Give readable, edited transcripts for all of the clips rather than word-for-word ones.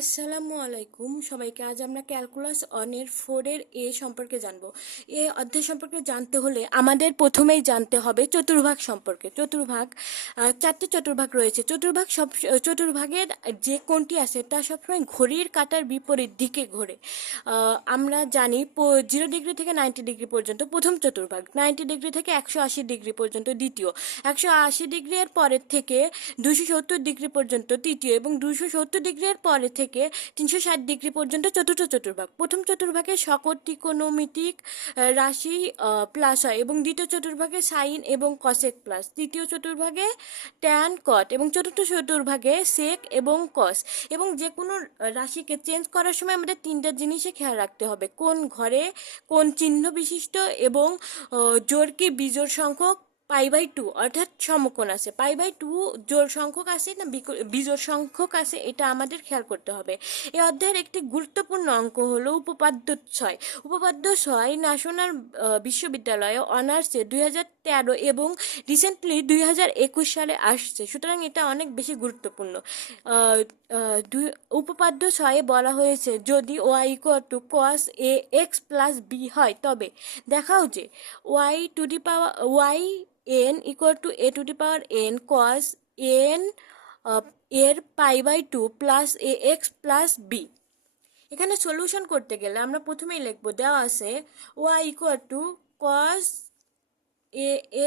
আসসালামু আলাইকুম সবাইকে। আজ আমরা ক্যালকুলাস অনের 4-এর এ সম্পর্কে জানব। এ অধ্যায় সম্পর্কে জানতে হলে আমাদের প্রথমেই জানতে হবে চতুর্ভাগ সম্পর্কে। চতুর্ভাগ, চারটে চতুর্ভাগ রয়েছে। চতুর্ভাগের যে কোণটি আছে তা সবসময় ঘড়ির কাঁটার বিপরীত দিকে ঘোরে। আমরা জানি 0 ডিগ্রি থেকে 90 ডিগ্রি পর্যন্ত প্রথম চতুর্ভাগ, 90 ডিগ্রি থেকে 180 ডিগ্রি পর্যন্ত দ্বিতীয়, 180 ডিগ্রি এর পরের থেকে 270 ডিগ্রি পর্যন্ত তৃতীয় এবং 270 ডিগ্রি এর পরে থেকে 360 ডিগ্রি পর্যন্ত চতুর্থ চতুর্ভাগ। প্রথম চতুর্ভাগে সকল ত্রিকোণমিতিক রাশি প্লাস হয় এবং দ্বিতীয় চতুর্ভাগে সাইন এবং কসেক প্লাস, তৃতীয় চতুর্ভাগে ট্যান কট এবং চতুর্থ চতুর্ভাগে সেক এবং কস। এবং যে কোনো রাশিকে চেঞ্জ করার সময় আমাদের তিনটা জিনিসে খেয়াল রাখতে হবে: কোন ঘরে, কোন চিহ্ন বিশিষ্ট এবং জোড় কি বিজোড় সংখ্যক π/2 অর্থাৎ সমকোণ আছে। π/2 জোড় সংখ্যক আছে না বিজোড় সংখ্যক আছে, এটা আমাদের খেয়াল করতে হবে। এই অধ্যায়ের একটি গুরুত্বপূর্ণ অঙ্ক হলো উপপাদ্য 6। উপপাদ্য 6 ন্যাশনাল বিশ্ববিদ্যালয়ে অনার্সে 2013 এবং রিসেন্টলি 2021 সালে আসছে, সুতরাং এটা অনেক বেশি গুরুত্বপূর্ণ। উপপাদ্য 6-এ বলা হয়েছে যদি y = cos ax + b হয় তবে দেখাও যে yn = a⁴n cos n এর π/2 + ax + b। এখানে সলিউশন করতে গেলে আমরা প্রথমেই লিখব, দেওয়া আছে y = cos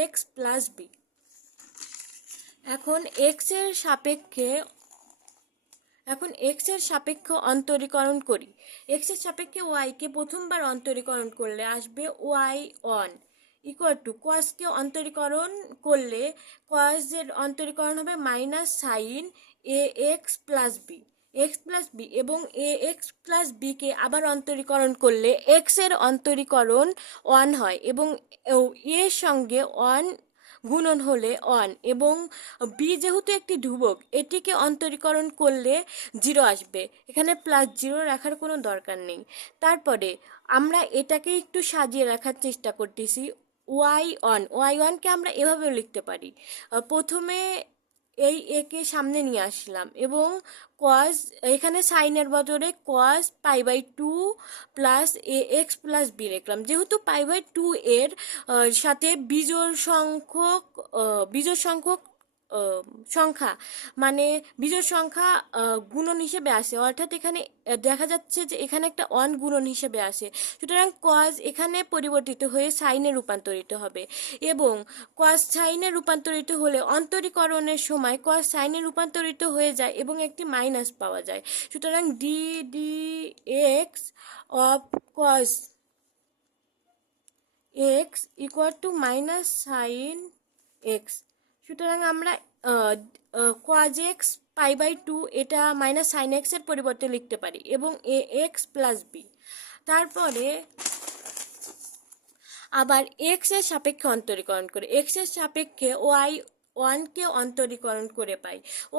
ax + b। এখন x এর সাপেক্ষে অন্তরীকরণ করি। x এর সাপেক্ষে y কে প্রথমবার অন্তরীকরণ করলে আসবে y1 = cos কে অন্তরীকরণ করলে cos এর অন্তরীকরণ হবে -sin ax + b, x + b, এবং ax + b কে আবার অন্তরীকরণ করলে x এর অন্তরীকরণ 1 হয় এবং এর সঙ্গে 1 গুণন হলে 1 এবং b যেহেতু একটি ধ্রুবক, এটিকে অন্তরীকরণ করলে 0 আসবে। এখানে +0 রাখার কোনো দরকার নেই। তারপরে আমরা এটাকে একটু সাজিয়ে রাখার চেষ্টা করতেছি। y1 কে আমরা এভাবেও লিখতে পারি। প্রথমে এই একে সামনে নিয়ে আসলাম এবং cos, এখানে সাইনের বদলে cos π/2 + ax + b লিখলাম। যেহেতু π/2 এর সাথে বিজোড় সংখ্যক সংখ্যা, মানে বিজোড় সংখ্যা গুণন হিসেবে আসে, অর্থাৎ এখানে দেখা যাচ্ছে যে এখানে একটা 1 গুণন হিসেবে আসে, সুতরাং cos এখানে পরিবর্তিত হয়ে সাইনে রূপান্তরিত হবে এবং cos সাইনে রূপান্তরিত হলে অন্তরীকরণের সময় cos সাইনে রূপান্তরিত হয়ে যায় এবং একটি মাইনাস পাওয়া যায়। সুতরাং ddx of cos x = -sin x। সুতরাং আমরা cos x π/2 এটা -sin x এর পরিবর্তে লিখতে পারি এবং ax + b। তারপরে আবার x এর সাপেক্ষে অন্তরীকরণ করে, x এর সাপেক্ষে y1 কে অন্তরীকরণ করে পাই।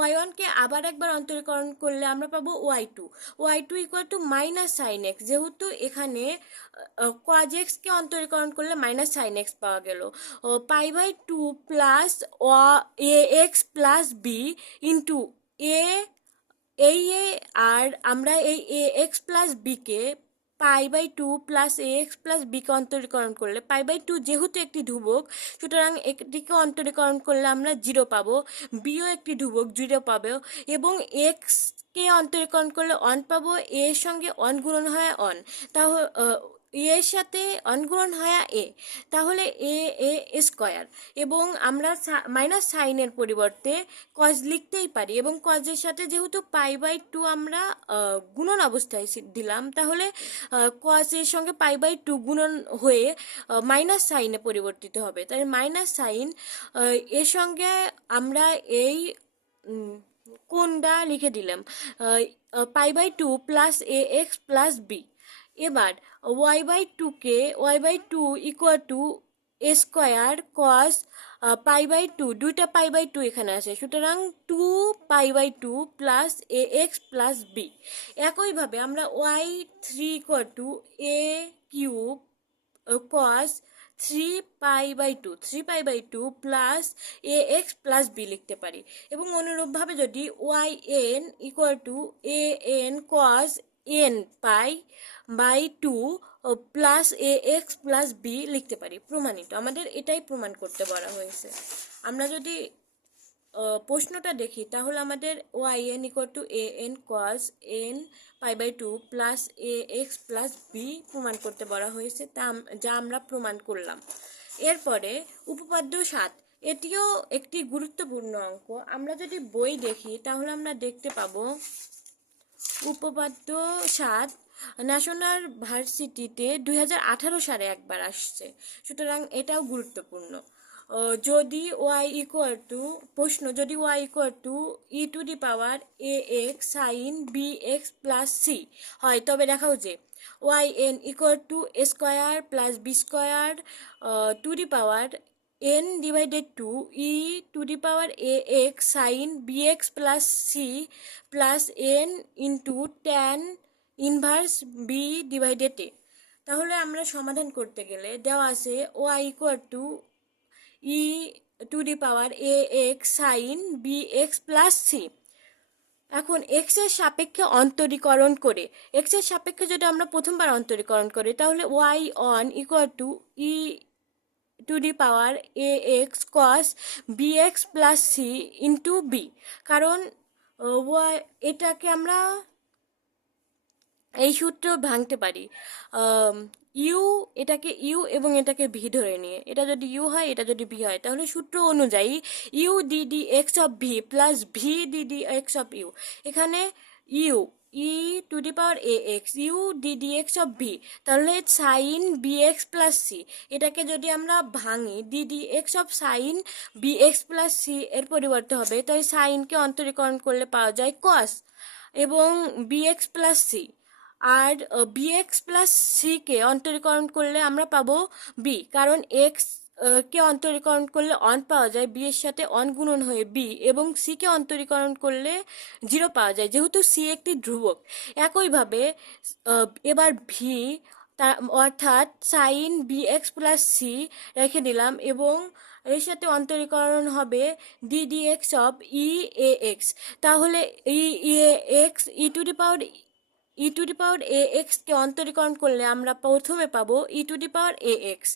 y1 কে আবার একবার অন্তরীকরণ করলে আমরা পাবো y2 = -sin x। যেহেতু এখানে cos x কে অন্তরীকরণ করলে -sin x পাওয়া গেল। π/2 + ax + b ইন্টু এই আর আমরা এই ax + b কে π/2 + ax + b কে অন্তরীকরণ করলে π/2 যেহেতু একটি ধ্রুবক, সুতরাং এটিকে অন্তরীকরণ করলে আমরা 0 পাবো, বিও একটি ধ্রুবক, 0 পাবো এবং x কে অন্তরীকরণ করলে 1 পাবো, এর সঙ্গে 1 গুণন হয় 1, তাহলে এর সাথে 1 গুণন হয় a, তাহলে a স্কয়ার। এবং আমরা সাইনের পরিবর্তে cos লিখতেই পারি এবং cos এর সাথে যেহেতু π/2 আমরা গুণন অবস্থায় দিলাম, তাহলে cos এর সঙ্গে π/2 গুণন হয়ে সাইনে পরিবর্তিত হবে। তাই সাইন এর সঙ্গে আমরা এই কোণটা লিখে দিলাম π/2 + ax + b। এবার y/2 = cos π/2, দুইটা π/2 এখানে আছে, সুতরাং 2π/2 + ax + b। একইভাবে আমরা y3 = a³ cos 3 pi by two plus A x plus b লিখতে পারি। এবং অনুরূপভাবে যদি y N equal to A N cos n pi by two plus A x plus b লিখতে পারি। প্রমাণিত, আমাদের এটাই প্রমাণ করতে বলা হয়েছে। আমরা যদি প্রশ্নটা দেখি তাহলে আমাদের Y N equal to A N cos N পাই/2 প্লাস এ এক্স প্লাস বি প্রমাণ করতে বলা হয়েছে, যা আমরা প্রমাণ করলাম। এরপরে উপপাদ্য 7, এটিও একটি গুরুত্বপূর্ণ অঙ্ক। আমরা যদি বই দেখি তাহলে আমরা দেখতে পাবো উপপাদ্য 7 ন্যাশনাল ভার্সিটিতে 2018 সালে একবার আসছে, সুতরাং এটাও গুরুত্বপূর্ণ। যদি ওয়াই ইকুয়াল টু যদি y equal to e to the power A x sine B x plus c হয়, তবে দেখাও যে y N equal to a square plus b square to the power n divided to e to the power ax sin bx plus c plus n into tan inverse b divided a। তাহলে আমরা সমাধান করতে গেলে দেওয়া আছে y equal to e to the power ax sin bx plus c। এখন x এর সাপেক্ষে অন্তরীকরণ করে, এক্স এর সাপেক্ষে যদি আমরা প্রথমবার অন্তরীকরণ করি তাহলে y one equal to e to the power A x cos B x plus c into b. কারণ এটাকে আমরা এই সূত্র ভাঙতে পারি, ইউ এটাকে ইউ এবং এটাকে ভি ধরে নিয়ে, এটা যদি ইউ হয় এটা যদি ভি হয়, তাহলে সূত্র অনুযায়ী U D D x of V plus V D D x of U, এখানে U E to the power A X U D D x of V, তাহলে sine B x plus C, এটাকে যদি আমরা ভাঙি D D x of sine B x plus C এর পরিবর্তে হবে, তাই সাইনকে অন্তরীকরণ করলে পাওয়া যায় কস এবং বি এক্স প্লাস সি, আর বি এক্স প্লাস সিকে অন্তরীকরণ করলে আমরা পাবো বি, কারণ এক্স কে অন্তরীকরণ করলে অন পাওয়া যায়, বি এর সাথে অন গুণন হয়ে বি, এবং সি কে অন্তরীকরণ করলে 0 পাওয়া যায়, যেহেতু সি একটি ধ্রুবক। একইভাবে এবার ভি অর্থাৎ sine B x plus c রেখে দিলাম, এবং এর সাথে অন্তরীকরণ হবে d d x of e a x. তাহলে e a x E to the power এ এক্সকে অন্তরীকরণ করলে আমরা প্রথমে পাবো ই to the power A x,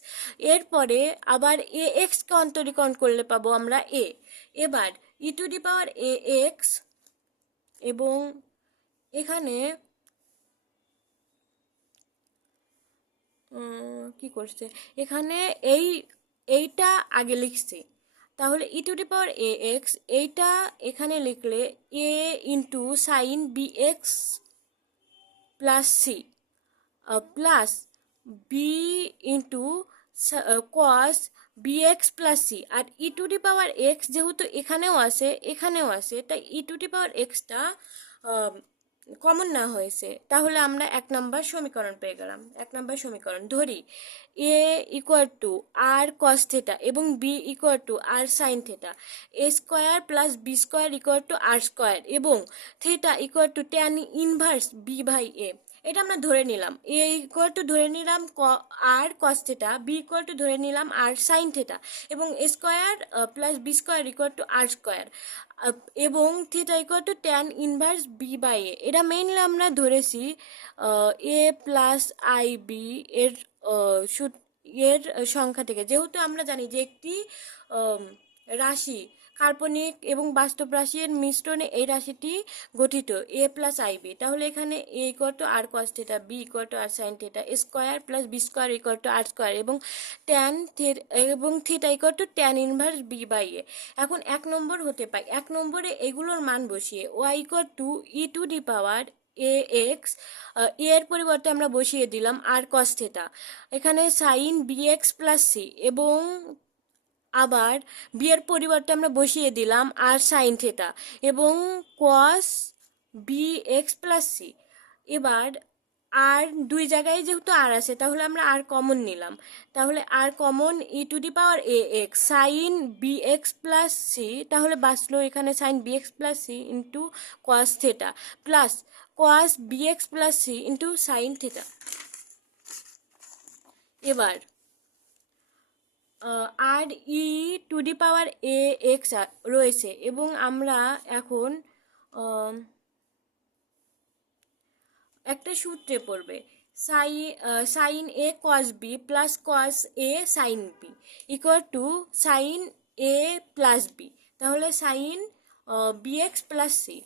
এরপরে আবার এ এক্সকে অন্তরীকরণ করলে পাবো আমরা এ। এবার ই to the power A x, এবং এখানে কি করছে, এখানে এইটা আগে লিখছি, তাহলে ই to the power A x এইটা এখানে লিখলে A into sine B x plus C plus B into cos B x plus C, আর E to the power X যেহেতু এখানেও আসে তাই ই টু দি পাওয়ার এক্সটা কমন না হয়েছে, তাহলে আমরা 1 নম্বর সমীকরণ পেয়ে গেলাম। 1 নম্বর সমীকরণ ধরি a equal to r cos theta এবং b equal to r sine theta, a square plus b square equal to r square, এবং theta equal to tan inverse b by a. এটা আমরা ধরে নিলাম, এ ইকুয়াল টু ধরে নিলাম r cos theta, b equal to ধরে নিলাম r sine theta, এবং a square plus b square equal to r square, এবং theta equal to tan inverse b by a. এটা মেইনলি আমরা ধরেছি এ প্লাস আই বি এর এর সংখ্যা থেকে, যেহেতু আমরা জানি যে একটি রাশি কাল্পনিক এবং বাস্তব রাশির মিশ্রণে এই রাশিটি গঠিত এ প্লাস আই বি, তাহলে এখানে a equal to r cos theta, b equal to r sine theta, square plus b square equal to r square, এবং theta equal to tan inverse b by a. এখন 1 নম্বর হতে পাই, 1 নম্বরে এগুলোর মান বসিয়ে y equal to e to the power A x, এর পরিবর্তে আমরা বসিয়ে দিলাম আর কস থেটা, এখানে sine B x plus c, এবং আবার বি এর পরিবর্তে আমরা বসিয়ে দিলাম আর সাইন থেটা এবং cos B x plus c. এবার আর দুই জায়গায় যেহেতু আর আছে তাহলে আমরা আর কমন নিলাম, তাহলে r common e to the power A x sine B x plus c, তাহলে বাঁচলো এখানে sine B x plus c into cos theta plus cos B x plus c into sine theta. এবার r E to the power A x রয়েছে এবং আমরা এখন একটা সূত্রে পড়বে sine a cos b plus cos a sine b equal to sine a plus b, তাহলে sine B x plus c.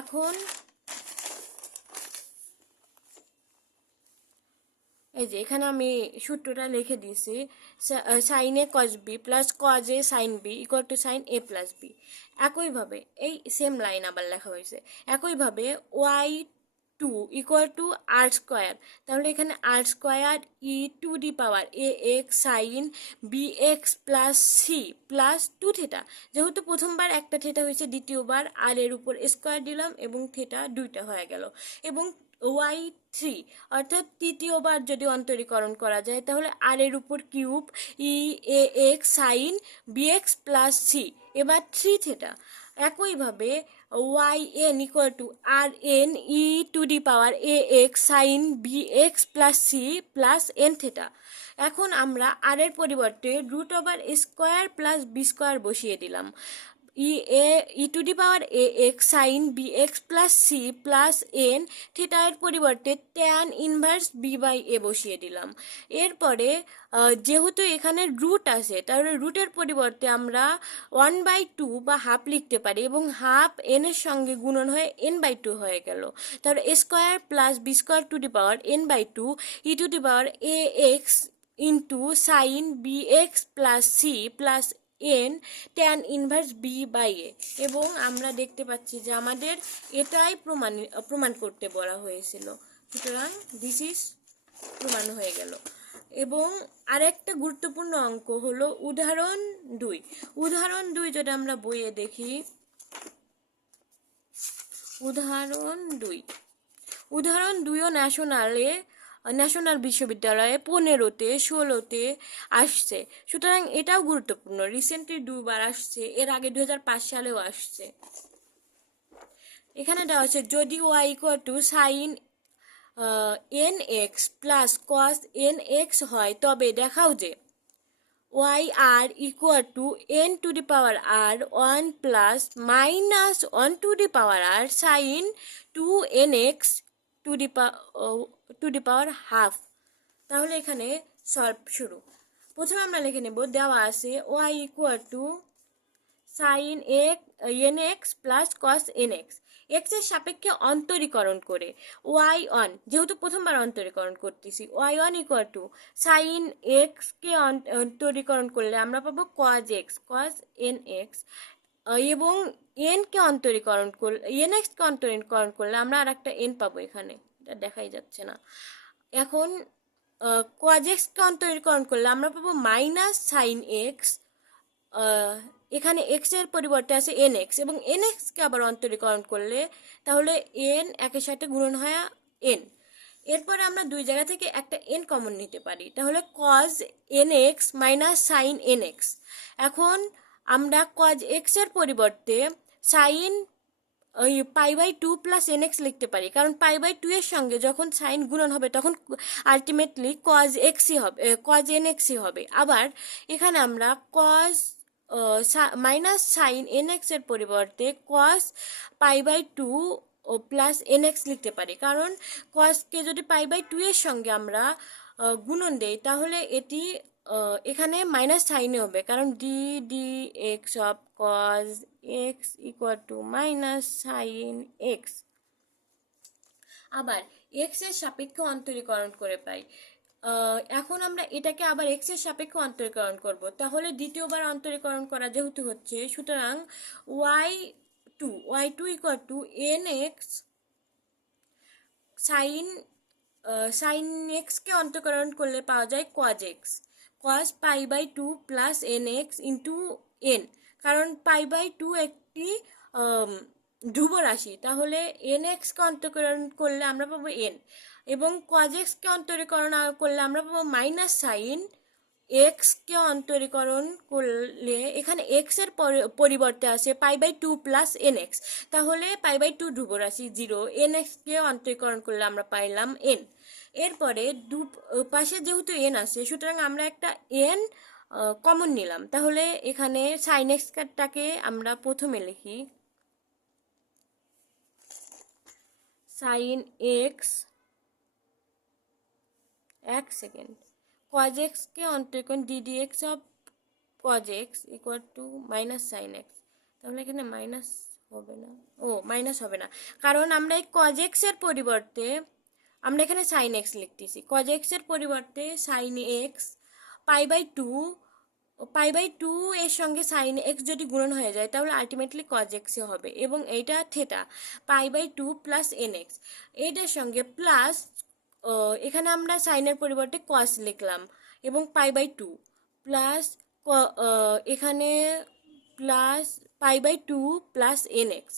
এখন এই যে এখানে আমি সূত্রটা লিখে দিয়েছি, sine a cos b plus cos a sine b equal to sine a plus b. একইভাবে এই সেম লাইন আবার লেখা হয়েছে। একইভাবে y two equal to r square, তাহলে এখানে r square e to the power A x sine B x plus C plus two theta. যেহেতু প্রথমবার একটা থিটা হয়েছে, দ্বিতীয়বার আর এর উপর স্কোয়ার দিলাম এবং থিটা দুইটা হয়ে গেল। এবং ওয়াই থ্রি অর্থাৎ তৃতীয়বার যদি অন্তরীকরণ করা যায় তাহলে আর এর উপর cube e a x sine B x plus c, এবার থ্রি থিটা। একইভাবে y N equal to r n e to the power A x sine B x plus C plus n theta. এখন আমরা r এর পরিবর্তে root over square plus b square বসিয়ে দিলাম। E to the power A x sine B x plus C plus n theta এর পরিবর্তে tan inverse b by এ বসিয়ে দিলাম। এরপরে যেহেতু এখানে রুট আছে তাহলে রুটের পরিবর্তে আমরা 1/2 বা হাফ লিখতে পারি এবং হাফ এন এর সঙ্গে গুণন হয়ে n/2 হয়ে গেল। তাহলে a square plus b square to the power n/2 e to the power A x into sine B x plus C plus n tan inverse b by a. এবং আমরা দেখতে পাচ্ছি যে আমাদের এটাই প্রমাণ করতে বলা হয়েছিল, সুতরাং দিস ইজ প্রমাণ হয়ে গেল। এবং আরেকটা গুরুত্বপূর্ণ অঙ্ক হলো উদাহরণ 2। উদাহরণ 2 যদি আমরা বইয়ে দেখি, উদাহরণ 2ও ন্যাশনাল বিশ্ববিদ্যালয়ে 15-তে 16-তে আসছে, সুতরাং এটাও গুরুত্বপূর্ণ। রিসেন্টলি 2বার আসছে, এর আগে 2005 সালেও আসছে। এখানে দেওয়া আছে যদি y equal to sine n x plus cos n x হয় তবে দেখাও যে y r equal to n to the power r 1 plus minus 1 to the power r sine 2nx to the power half. তাহলে এখানে solve শুরু। প্রথমে আমরা লিখে নেব, দেওয়া আছে y equal to sine n x plus cos n x, x এর সাপেক্ষে অন্তরীকরণ করে ওয়াই ওয়ান, যেহেতু প্রথমবার অন্তরীকরণ করতেছি, y one equal to sine এক্সকে অন্তরীকরণ করলে আমরা পাবো কজ এন এক্স, এবং এনকে অন্তরীকরণ করলে এন এক্সকে অন্তরীকরণ করলে আমরা আর একটা এন পাবো, এখানে এটা দেখাই যাচ্ছে না। এখন কজ এক্সকে অন্তরীকরণ করলে আমরা পাবো মাইনাস সাইন এক্স, এখানে এক্স এর পরিবর্তে আছে এন এক্স, এবং এন এক্সকে আবার অন্তরীকরণ করলে তাহলে এন একের সাথে গুণন হয় এন। এরপরে আমরা দুই জায়গা থেকে একটা এন কমন নিতে পারি, তাহলে cos n x minus sine n x. এখন আমরা কজ এক্স এর পরিবর্তে সাইন π/2 প্লাস এন এক্স লিখতে পারি, কারণ π/2 এর সঙ্গে যখন সাইন গুণন হবে তখন আলটিমেটলি কজ এক্সই হবে, কজ এন এক্সই হবে। আবার এখানে আমরা cause minus sine n x এর পরিবর্তে কস π/2 ও প্লাস এন এক্স লিখতে পারি, কারণ কসকে যদি π/2 এর সঙ্গে আমরা গুণন দেই তাহলে এটি এখানে মাইনাস সাইনে হবে, কারণ d x of cos x equal to minus sine x. আবার এক্স এর সাপেক্ষে অন্তরীকরণ করে পাই। এখন আমরা এটাকে আবার এক্স এর সাপেক্ষে অন্তরীকরণ করব, তাহলে দ্বিতীয়বার অন্তরীকরণ করা যেহেতু হচ্ছে, সুতরাং y two equal to n x sine এক্সকে অন্তরীকরণ করলে পাওয়া যায় cos x, cos π/2 plus n x into n, কারণ π/2 একটি ধ্রুব রাশি, তাহলে এন এক্সকে অন্তরীকরণ করলে আমরা পাবো এন, এবং কজ এক্সকে অন্তরীকরণ করলে আমরা পাবো মাইনাস সাইন এক্সকে অন্তরীকরণ করলে এখানে এক্স এর পরিবর্তে আছে π/2 প্লাস এন এক্স, তাহলে π/2 ধ্রুব রাশি 0, এন এক্সকে অন্তরীকরণ করলে আমরা পাইলাম এন। এরপরে পাশে যেহেতু এন আছে সুতরাং আমরা একটা এন কমন নিলাম, তাহলে এখানে সাইন এক্সটাকে আমরা প্রথমে লিখি সাইন এক্স, এক সেকেন্ড, কজ এক্সকে অন্তরীকরণ d d x of cos x equal to minus sine x. তাহলে এখানে মাইনাস হবে না, মাইনাস হবে না, কারণ আমরা এই কজ এক্সের পরিবর্তে আমরা এখানে সাইন এক্স লিখতেছি। কজ এক্সের পরিবর্তে sine x pi by two এর সঙ্গে সাইন এক্স যদি গুণন হয়ে যায় তাহলে আলটিমেটলি কজ এক্সে হবে, এবং এইটা theta pi by 2 plus n x, এইটার সঙ্গে প্লাস এখানে আমরা সাইনের পরিবর্তে কস লিখলাম, এবং পাই বাই 2 প্লাস এখানে plus pi by 2 plus n x.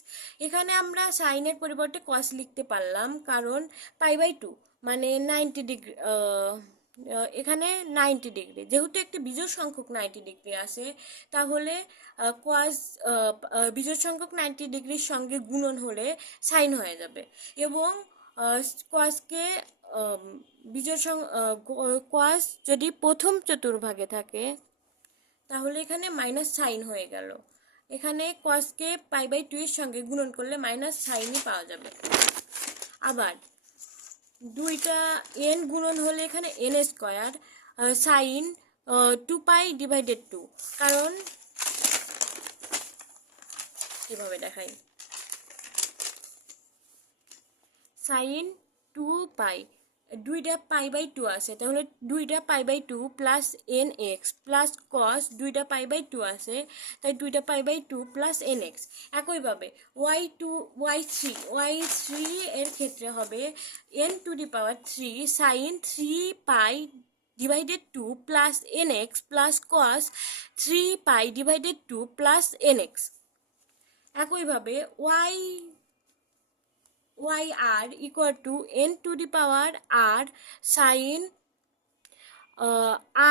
এখানে আমরা সাইনের পরিবর্তে কস লিখতে পারলাম, কারণ পাই বাই 2 মানে 90 ডিগ্রি, এখানে 90 ডিগ্রি, যেহেতু একটি বিজোড় সংখ্যক 90 ডিগ্রি আসে, তাহলে কস বিজোড় সংখ্যক 90 ডিগ্রির সঙ্গে গুণন হলে সাইন হয়ে যাবে, এবং কসকে বিজোড় কস যদি প্রথম চতুর্ভাগে থাকে তাহলে এখানে মাইনাস সাইন হয়ে গেল। এখানে কসকে পাই বাই 2 এর সঙ্গে গুণন করলে মাইনাস সাইনই পাওয়া যাবে। আবার দুইটা এন গুণন হলে এখানে এন স্কোয়ার সাইন 2 পাই/2, কারণ কিভাবে দেখাই, সাইন 2 পাই, দুইটা পাই বাই 2 আছে, তাহলে দুইটা pi by 2 plus n x plus cos দুইটা পাই বাই 2 আছে, তাই দুইটা pi by 2 plus n x. একইভাবে ওয়াই থ্রি এর ক্ষেত্রে হবে n⁻³ সাইন 3 পাই/2 plus n x plus cos 3 পাই/2 প্লাস এন এক্স। একইভাবে y r equal to n⁻r sine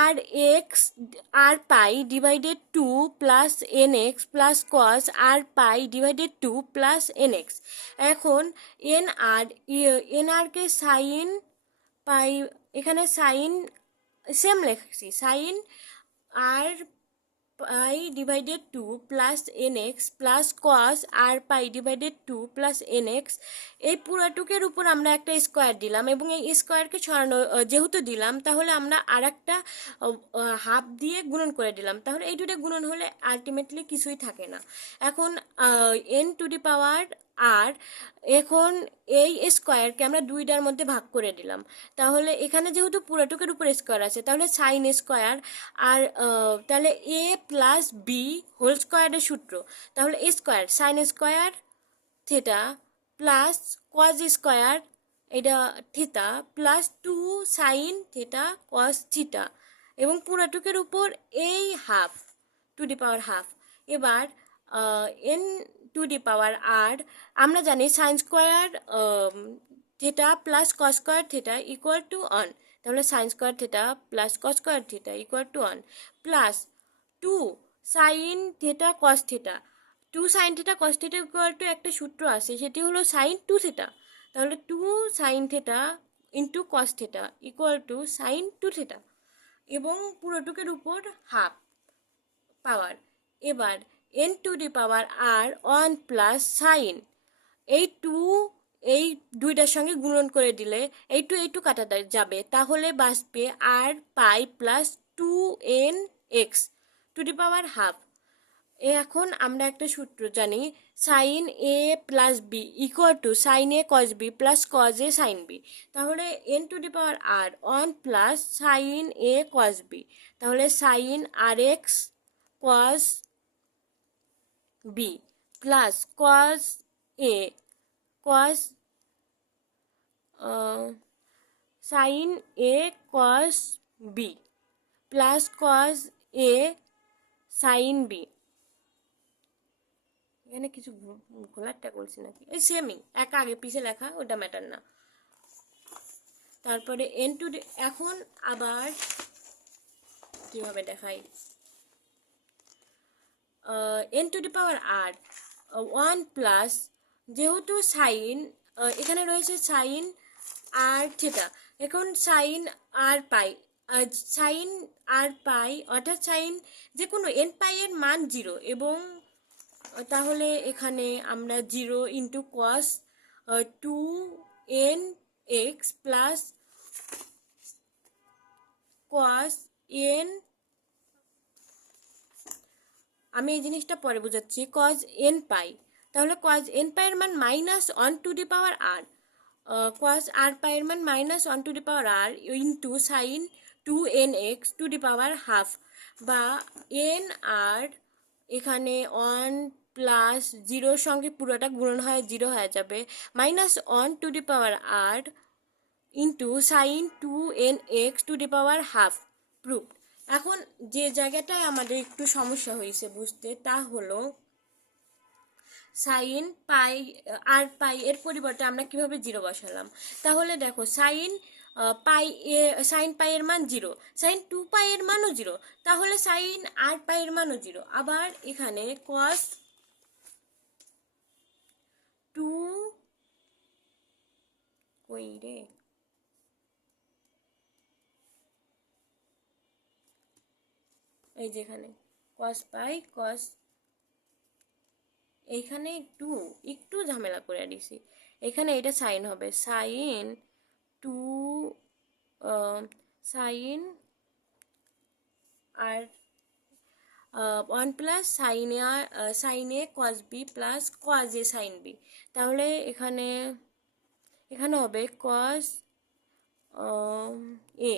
r x r π/2 plus n x plus cos r π/2 plus n x. এখন n r কে sign pi, এখানে sine same লিখছি, sine r π/2 plus n x plus cos r π/2 plus n x. এই পুরাটুকের উপর আমরা একটা square দিলাম, এবং এই স্কোয়ারকে ছড়ানো যেহেতু দিলাম, তাহলে আমরা আর একটা হাফ দিয়ে গুণন করে দিলাম, তাহলে এই দুটো গুণন হলে আলটিমেটলি কিছুই থাকে না। এখন n⁻r, এখন এই স্কোয়ারকে আমরা দুইটার মধ্যে ভাগ করে দিলাম, তাহলে এখানে যেহেতু পুরাটুকের উপর স্কোয়ার আছে, তাহলে সাইন স্কোয়ার আর তাহলে a প্লাস বি হোল স্কোয়ারের সূত্র, তাহলে a square sine square theta plus cos square এটা theta plus 2 sine theta cos theta, এবং পুরাটুকের উপর এই হাফ ½ এবার n⁻r, আমরা জানি sign square theta plus cos square theta equal two 1, তাহলে sign square theta plus cos square theta equal two 1 plus 2 sine theta cos theta, 2 sine theta cos theta equal two একটা সূত্র আছে, সেটি হলো sign 2 theta, তাহলে 2 sine theta into cos theta equal to sine 2 theta, এবং পুরোটুকের উপর half পাওয়ার। এবার n⁻r 1 প্লাস সাইন, এই দুইটার সঙ্গে গুণন করে দিলে এই টু কাটা যাবে, তাহলে বাঁচবে r π প্লাস 2nx ½ এখন আমরা একটা সূত্র জানি, sine a plus b equal to sine a cos b plus cos a sine b, তাহলে n⁻r 1 plus sine a cos b, তাহলে sine r x cos b plus cos a cos sine a cos b plus cos a sine b. এখানে কিছু ঘোলারটা করছি নাকি, এই সেমই, এক আগে পিছে লেখা, ওটা ম্যাটার না। তারপরে এখন আবার কিভাবে দেখাই, n⁻r 1 প্লাস, যেহেতু সাইন এখানে রয়েছে সাইন আর থিটা, এখন সাইন সাইন আর পাই অর্থাৎ সাইন যে কোনো এন পাই এর মান 0 এবং তাহলে এখানে আমরা 0 into cos 2nx plus cos n, আমি এই জিনিসটা পরে বোঝাচ্ছি, কজ এন পাই, তাহলে কজ এন পাইয়ের মান -1/r, কজ আর পাইয়ের মান -1/r into sign 2nx to the power half, বা এন আর এখানে 1 প্লাস 0 সঙ্গে পুরোটা গুণন হয় 0 হয়ে যাবে, -1/r into sign 2nx to the power half. Proof. এখন যে জায়গাটায় আমাদের একটু সমস্যা হয়েছে বুঝতে, তা হলো সাইন পাই আর পাই এর পরিবর্তে আমরা কিভাবে 0 বসালাম। তাহলে দেখো সাইন সাইন পাই এর মান 0, সাইন 2 পাই এর মানও 0, তাহলে সাইন আর পাই এর মানও 0। আবার এখানে কস 2 কই রে, এই যেখানে কস পাই কস, এইখানে একটু ঝামেলা করে দিছি, এখানে এটা সাইন হবে, sign 2 sign R 1 plus sign a cos b plus cos a sine b, তাহলে এখানে হবে কস এ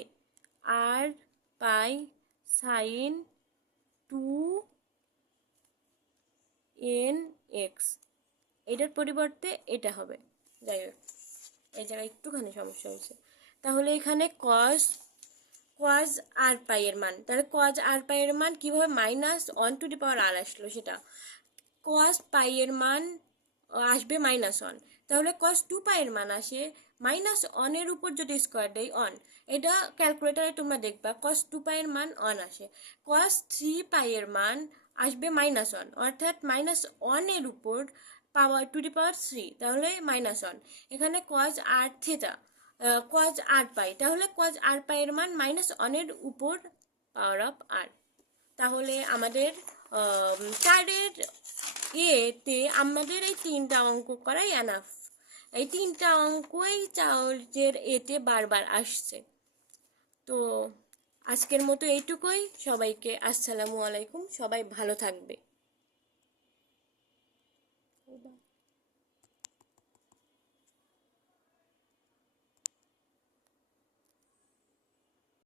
আর পাই সাইন 2nx, এটার পরিবর্তে এটা হবে। যাই হোক, এই জায়গায় একটুখানি সমস্যা হয়েছে। তাহলে এখানে কজ আর পাই এর মান, তাহলে কজ আর পাই এর মান কিভাবে -1/r আসলো, সেটা কজ পাই এর মান আসবে -1, তাহলে কজ 2 পাই এর মান আসে -1 এর উপর যদি স্কোয়ার দেই 1, এটা ক্যালকুলেটারে তোমরা দেখবা কজ 2 পাই এর মান 1 আসে, কজ 3 পাই এর মান আসবে -1, অর্থাৎ -1 এর উপর পাওয়ার টু দি পাওয়ার 3, তাহলে -1, এখানে কজ আর থিটা কজ আর পাই, তাহলে কজ আর পাই এর মান -1 এর উপর পাওয়ার অফ আর। তাহলে আমাদের চারের এতে আমাদের এই 3টা অঙ্ক করাই এনাফ, এই 3টা অঙ্কই চারের এতে বারবার আসছে। তো আজকের মতো এইটুকুই, সবাইকে আসসালামু আলাইকুম, সবাই ভালো থাকবে।